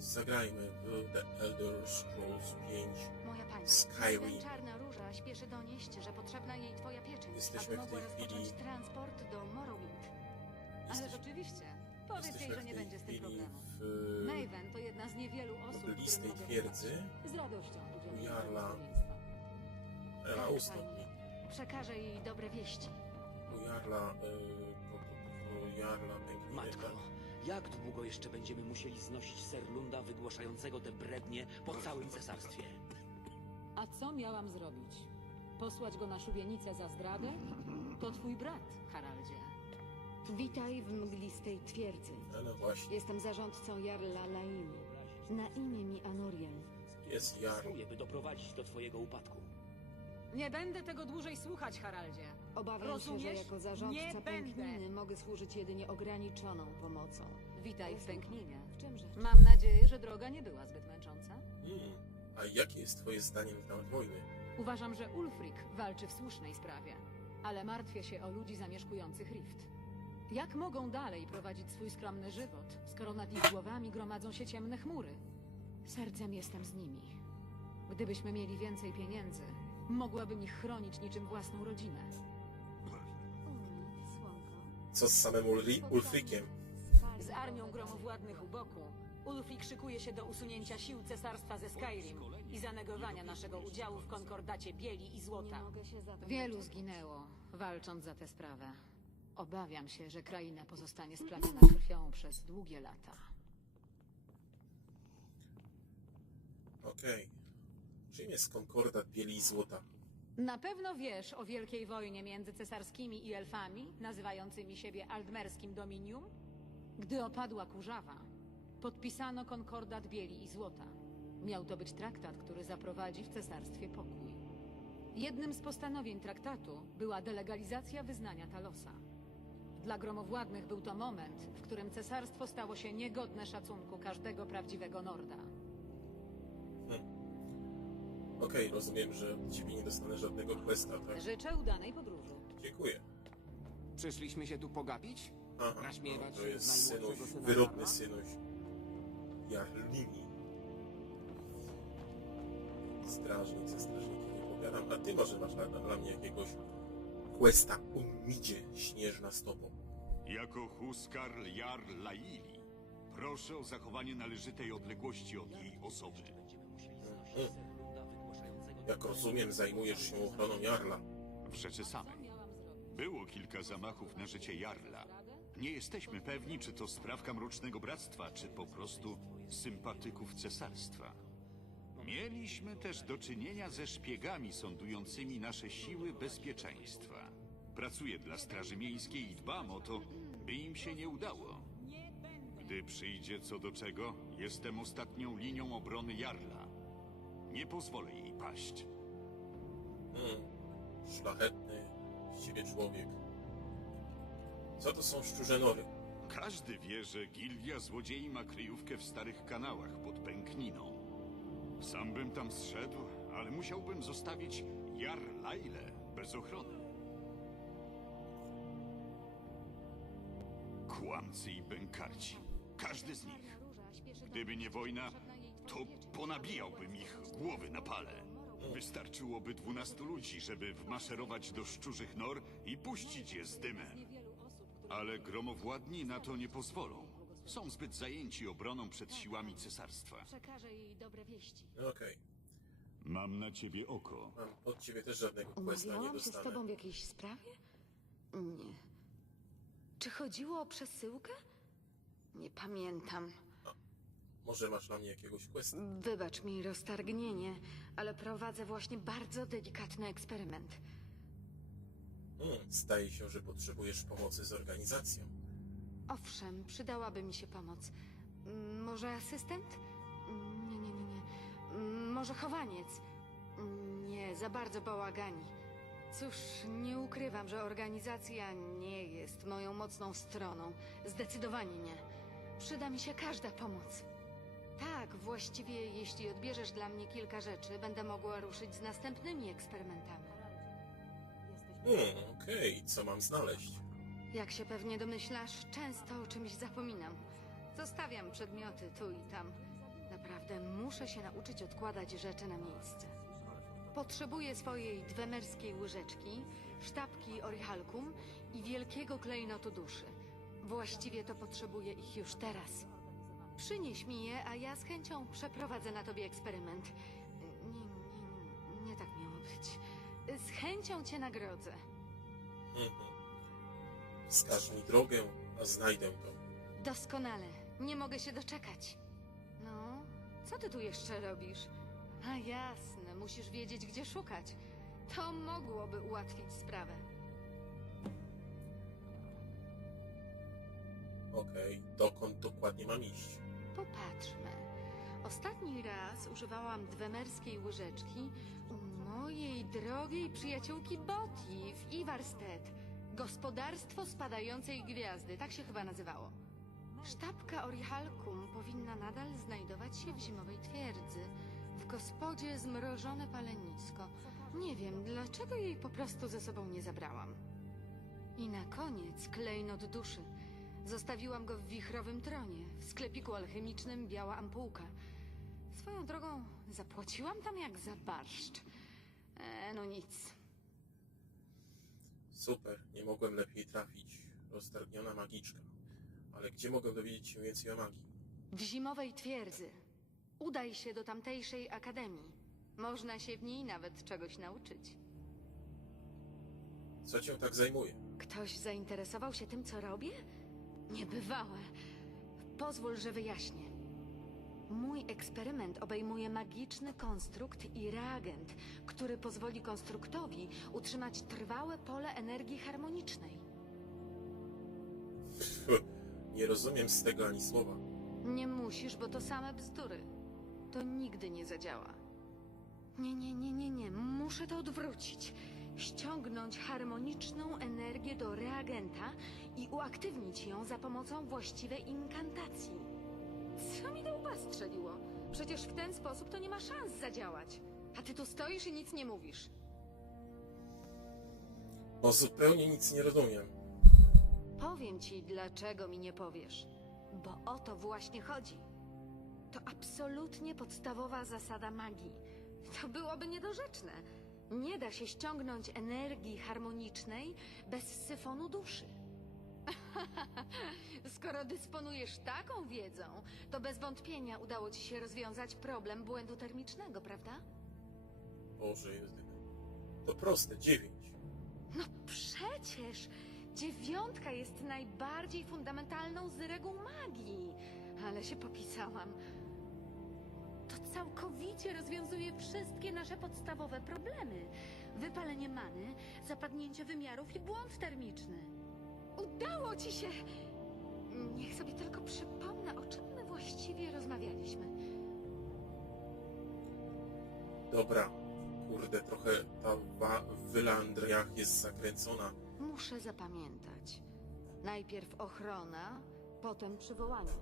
zagrajmy w The Elder Scrolls 5. Moja pani, Skyrim. Czarna róża śpieszy donieść, że potrzebna jej twoja pieczęć, Jesteśmy aby w mogła tej rozpocząć chwili- transport do Morrowind. Ale Jesteś- rzeczywiście, powiedz jej, Jesteśmy że w nie tej będzie z tym chwili problemu. w Maven to jedna z niewielu osób, którym mogę twierdzy. ufać. Z radością udzielę Jarla. błogosławieństwa. Ela Tak, ustąpi. Przekażę jej dobre wieści. U Jarla, po, po, po Jarla Matko, jak długo jeszcze będziemy musieli znosić Serlunda wygłaszającego te brednie po całym cesarstwie? A co miałam zrobić? Posłać go na szubienicę za zdradę? To twój brat, Haraldzie. Witaj w mglistej twierdzy. Ale właśnie, Jestem zarządcą Jarla Laini. Na imię mi Anoriel. jest Jarl. Spróbuję, by doprowadzić do twojego upadku. Nie będę tego dłużej słuchać, Haraldzie. Obawiam się, że Rozumiesz? jako zarządca Nie pękniny będę. mogę służyć jedynie ograniczoną pomocą. Witaj w Pękninie. W czym rzecz? Mam nadzieję, że droga nie była zbyt męcząca. Hmm. A jakie jest twoje zdanie na temat wojny? Uważam, że Ulfric walczy w słusznej sprawie, ale martwię się o ludzi zamieszkujących Rift. Jak mogą dalej prowadzić swój skromny żywot, skoro nad ich głowami gromadzą się ciemne chmury? Sercem jestem z nimi. Gdybyśmy mieli więcej pieniędzy, mogłabym ich chronić niczym własną rodzinę. Co z samym Ulri Ulfrikiem? Z armią gromowładnych u boku, Ulfric szykuje się do usunięcia sił cesarstwa ze Skyrim i zanegowania naszego udziału w konkordacie bieli i złota. Wielu zginęło, walcząc za tę sprawę. Obawiam się, że kraina pozostanie splamiona krwią przez długie lata. Okej. Czym jest konkordat bieli i złota? Na pewno wiesz o wielkiej wojnie między cesarskimi i elfami, nazywającymi siebie Aldmerskim Dominium? Gdy opadła kurzawa, podpisano konkordat bieli i złota. Miał to być traktat, który zaprowadzi w cesarstwie pokój. Jednym z postanowień traktatu była delegalizacja wyznania Talosa. Dla gromowładnych był to moment, w którym cesarstwo stało się niegodne szacunku każdego prawdziwego Norda. Okej, rozumiem, że od ciebie nie dostanę żadnego questa, tak? Życzę udanej podróży. Dziękuję. Przyszliśmy się tu pogapić? Aha, Naśmiewać no, to się jest z synuś, najmłodszego syna Jarla? synuś Jarlini. Strażnik ze strażnikiem nie pogadam. A ty może masz dla, dla mnie jakiegoś questa Ummidzie Śnieżna Stopą. Jako Huskarl Jarl Laili proszę o zachowanie należytej odległości od jej osoby. Jak rozumiem, zajmujesz się ochroną Jarla. W rzeczy samej. Było kilka zamachów na życie Jarla. Nie jesteśmy pewni, czy to sprawka Mrocznego Bractwa, czy po prostu sympatyków cesarstwa. Mieliśmy też do czynienia ze szpiegami sądującymi nasze siły bezpieczeństwa. Pracuję dla Straży Miejskiej i dbam o to, by im się nie udało. Gdy przyjdzie co do czego, jestem ostatnią linią obrony Jarla. Nie pozwolę jej paść. Hmm. Szlachetny z ciebie człowiek. Co to są szczurze nory? Każdy wie, że gildia złodziei ma kryjówkę w starych kanałach pod Pękniną. Sam bym tam zszedł, ale musiałbym zostawić Jar Laile bez ochrony. Kłamcy i bękarci. Każdy z nich. Gdyby nie wojna, to ponabijałbym ich głowy na pale. Wystarczyłoby dwunastu ludzi, żeby wmaszerować do szczurzych nor i puścić je z dymem. Ale gromowładni na to nie pozwolą. Są zbyt zajęci obroną przed siłami cesarstwa. Przekażę jej dobre wieści. Okej. Mam na ciebie oko. Mam od ciebie też żadnego questa nie Umawiałam się z dostanę. tobą w jakiejś sprawie? Nie. Czy chodziło o przesyłkę? Nie pamiętam. Może masz na mnie jakiegoś questa? Wybacz mi roztargnienie, ale prowadzę właśnie bardzo delikatny eksperyment. Hmm. Zdaje się, że potrzebujesz pomocy z organizacją. Owszem, przydałaby mi się pomoc. Mm, Może asystent? Mm, Nie, nie, nie, nie. Mm, Może chowaniec? Mm, Nie, za bardzo bałagani. Cóż, nie ukrywam, że organizacja nie jest moją mocną stroną. Zdecydowanie nie. Przyda mi się każda pomoc. Tak, właściwie jeśli odbierzesz dla mnie kilka rzeczy, będę mogła ruszyć z następnymi eksperymentami. Hmm, okej, co mam znaleźć? Jak się pewnie domyślasz, często o czymś zapominam. Zostawiam przedmioty tu i tam. muszę się nauczyć odkładać rzeczy na miejsce. Potrzebuję swojej dwemerskiej łyżeczki, sztabki orichalkum i wielkiego klejnotu duszy. Właściwie to potrzebuję ich już teraz. Przynieś mi je, a ja z chęcią przeprowadzę na tobie eksperyment. Nie, nie, nie tak miało być. Z chęcią cię nagrodzę. Wskaż mi drogę, a znajdę to. Doskonale. Nie mogę się doczekać. No, co ty tu jeszcze robisz? A jasne, musisz wiedzieć, gdzie szukać. To mogłoby ułatwić sprawę. Okej, dokąd dokładnie mam iść? Popatrzmy. Ostatni raz używałam dwemerskiej łyżeczki u mojej drogiej przyjaciółki Boti w Ivarstead. Gospodarstwo spadającej gwiazdy, tak się chyba nazywało. Sztabka Orichalkum powinna nadal znajdować się w zimowej twierdzy. W gospodzie zmrożone palenisko. Nie wiem, dlaczego jej po prostu ze sobą nie zabrałam. I na koniec klejnot duszy. Zostawiłam go w wichrowym tronie, w sklepiku alchemicznym biała ampułka. Swoją drogą zapłaciłam tam jak za barszcz. E, no nic. Super, nie mogłem lepiej trafić. Roztargniona magiczka. Ale gdzie mogę dowiedzieć się więcej o magii? W zimowej twierdzy. Udaj się do tamtejszej akademii. Można się w niej nawet czegoś nauczyć. Co cię tak zajmuje? Ktoś zainteresował się tym, co robię? Niebywałe. Pozwól, że wyjaśnię. Mój eksperyment obejmuje magiczny konstrukt i reagent, który pozwoli konstruktowi utrzymać trwałe pole energii harmonicznej. Nie rozumiem z tego ani słowa. Nie musisz, bo to same bzdury. To nigdy nie zadziała. Nie, nie, nie, nie, nie. Muszę to odwrócić. Ściągnąć harmoniczną energię do reagenta i uaktywnić ją za pomocą właściwej inkantacji. Co mi do łba strzeliło? Przecież w ten sposób to nie ma szans zadziałać. A ty tu stoisz i nic nie mówisz. Bo zupełnie nic nie rozumiem. Powiem ci, dlaczego mi nie powiesz. Bo o to właśnie chodzi. To absolutnie podstawowa zasada magii. To byłoby niedorzeczne. Nie da się ściągnąć energii harmonicznej bez syfonu duszy. Skoro dysponujesz taką wiedzą, to bez wątpienia udało ci się rozwiązać problem błędu termicznego, prawda? Boże jedyny. To proste, dziewięć. No przecież! Dziewiątka jest najbardziej fundamentalną z reguł magii. Ale się popisałam. Całkowicie rozwiązuje wszystkie nasze podstawowe problemy. Wypalenie many, zapadnięcie wymiarów i błąd termiczny. Udało ci się! Niech sobie tylko przypomnę, o czym my właściwie rozmawialiśmy. Dobra. Kurde, trochę ta wa- wyla Andriach jest zakręcona. Muszę zapamiętać. Najpierw ochrona, potem przywołanie.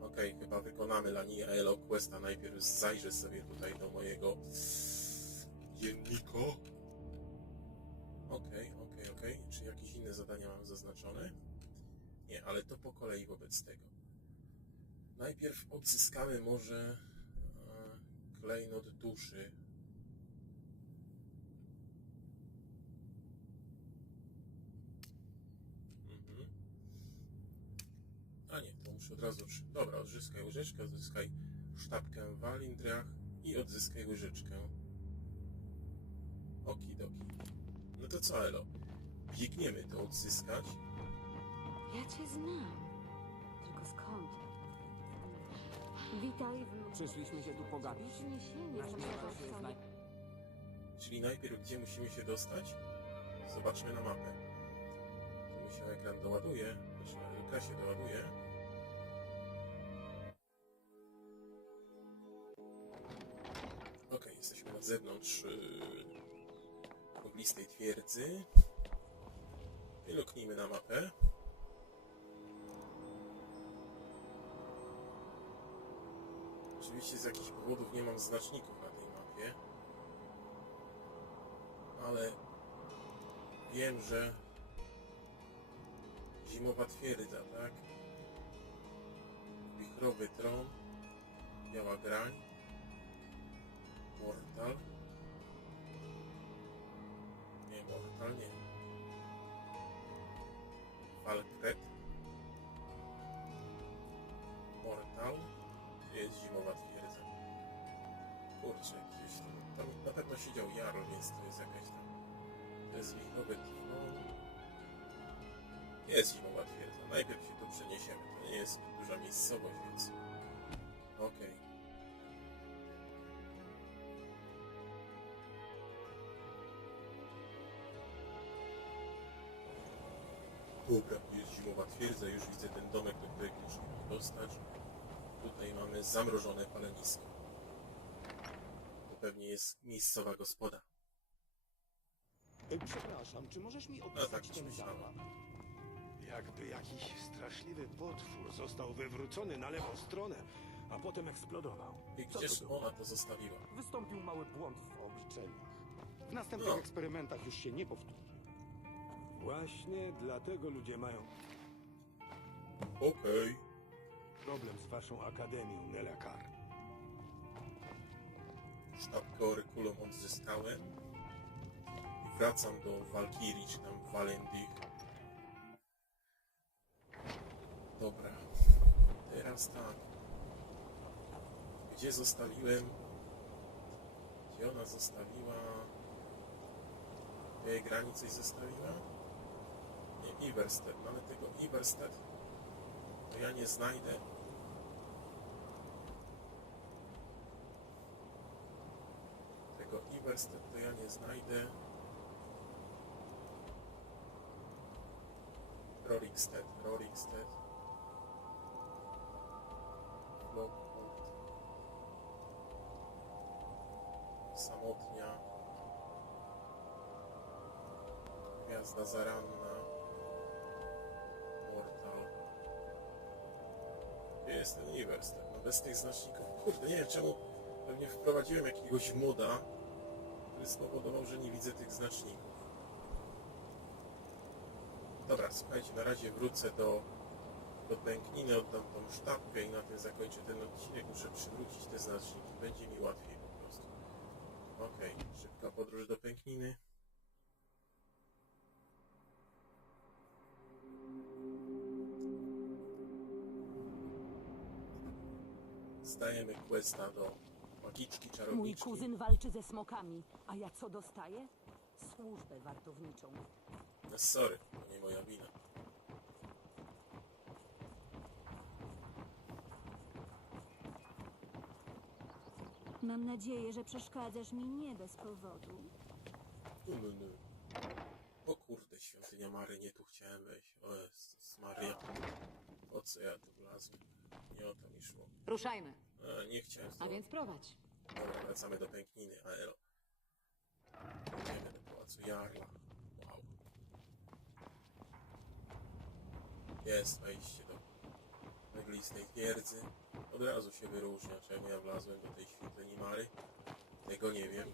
Okej, chyba wykonamy Lania Elo Questa. Najpierw zajrzę sobie tutaj do mojego dziennika. Okej, okej, okej. Czy jakieś inne zadania mam zaznaczone? Nie, ale to po kolei wobec tego. Najpierw odzyskamy może e, klejnot duszy. Od razu... Dobra, odzyskaj łyżeczkę, odzyskaj sztabkę w Walindrach i odzyskaj łyżeczkę. Okidoki. No to co, Elo? Biegniemy to odzyskać. Ja cię znam. Tylko skąd? Witaj w... Przyszliśmy się tu pogapić? Nasz się zna- Czyli najpierw gdzie musimy się dostać? Zobaczmy na mapę. Tu mi się ekran doładuje, znaczy Luka się doładuje. Zewnątrz yy, ognistej twierdzy. I luknijmy na mapę. Oczywiście z jakichś powodów nie mam znaczników na tej mapie. Ale wiem, że zimowa twierdza, tak? Wichrowy tron, biała grań. Mortal. Nie, Mortal nie. Valkret. Mortal. Gdzie jest zimowa twierdza? Kurczę, gdzieś tam. Tam na pewno siedział Jarl, więc to jest jakaś tam... To jest wichowy tron. Jest zimowa twierdza. Najpierw się tu przeniesiemy. To nie jest duża miejscowość, więc... Okej. Jest zimowa twierdza, już widzę ten domek, do którego musimy dostać. Tutaj mamy zamrożone palenisko. To pewnie jest miejscowa gospoda. Przepraszam, czy możesz mi tak opisać ten myślałem. zamek? Jakby jakiś straszliwy potwór został wywrócony na lewą stronę, a potem eksplodował. I Co gdzież to było? ona to zostawiła? Wystąpił mały błąd w obliczeniach. W następnych No. eksperymentach już się nie powtórzy. Właśnie dlatego ludzie mają Okej. problem z waszą akademią, Nelakar. Sztabkę Orykulum odzyskałem. I wracam do Walkirii, czy tam Valendich. Dobra. Teraz tak. Gdzie zostawiłem... Gdzie ona zostawiła... Jej grani coś zostawiła? No ale tego Iverstead to ja nie znajdę. Tego Iverstead to ja nie znajdę. Rorikstead, Rorikstead. Samotnia. Gwiazda zaranna. Jest ten Iverstead? Bez tych znaczników. Kurde, nie wiem czemu pewnie wprowadziłem jakiegoś moda, który spowodował, że nie widzę tych znaczników. Dobra, słuchajcie, na razie wrócę do, do pękniny, oddam tą sztabkę i na tym zakończę ten odcinek. Muszę przywrócić te znaczniki, będzie mi łatwiej po prostu. Okej, szybka podróż do pękniny. Zdajemy questa do magiczki, Mój czarowniczki. kuzyn walczy ze smokami, a ja co dostaję? Służbę wartowniczą. No sorry, to nie moja wina. Mam nadzieję, że przeszkadzasz mi nie bez powodu. Umny. O kurde, świątynia Mary, nie tu chciałem wejść. O Jezus Maria. Po co ja tu wlazłem? Nie o to mi szło. Ruszajmy. E, nie chciałem A więc prowadź. Dobra, wracamy do pękniny, aero. Idziemy do pałacu Jarla. Wow. Jest wejście do meglistej twierdzy. Od razu się wyróżnia, czemu ja wlazłem do tej świątyni Mary. Tego nie wiem.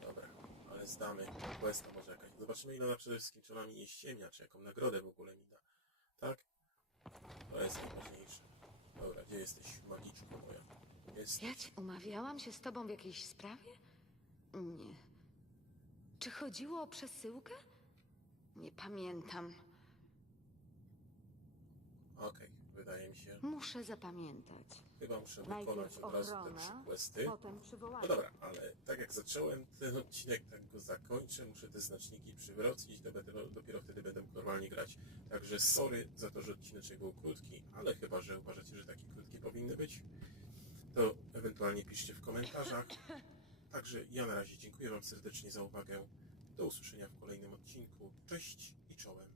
Dobra, ale zdamy questa może jakaś. Zobaczymy ile ona przede wszystkim, czy ona mi nie ściemnia, czy jaką nagrodę w ogóle mi da. Tak? To jest najważniejsze. Dobra, gdzie jesteś, magiczko moja? Jest. Ja ci umawiałam się z tobą w jakiejś sprawie? Nie. Czy chodziło o przesyłkę? Nie pamiętam. Okej, wydaje mi się. Muszę zapamiętać. Chyba muszę wykonać Najpierw od razu te ochrona, trzy questy. potem przywołanie. No dobra, ale tak jak zacząłem ten odcinek, tak go zakończę. Muszę te znaczniki przywrócić, to będę, dopiero wtedy będę mógł normalnie grać. Także sorry za to, że odcinek był krótki, ale chyba, że uważacie, że takie krótkie powinny być, to ewentualnie piszcie w komentarzach. Także ja na razie dziękuję Wam serdecznie za uwagę. Do usłyszenia w kolejnym odcinku. Cześć i czołem.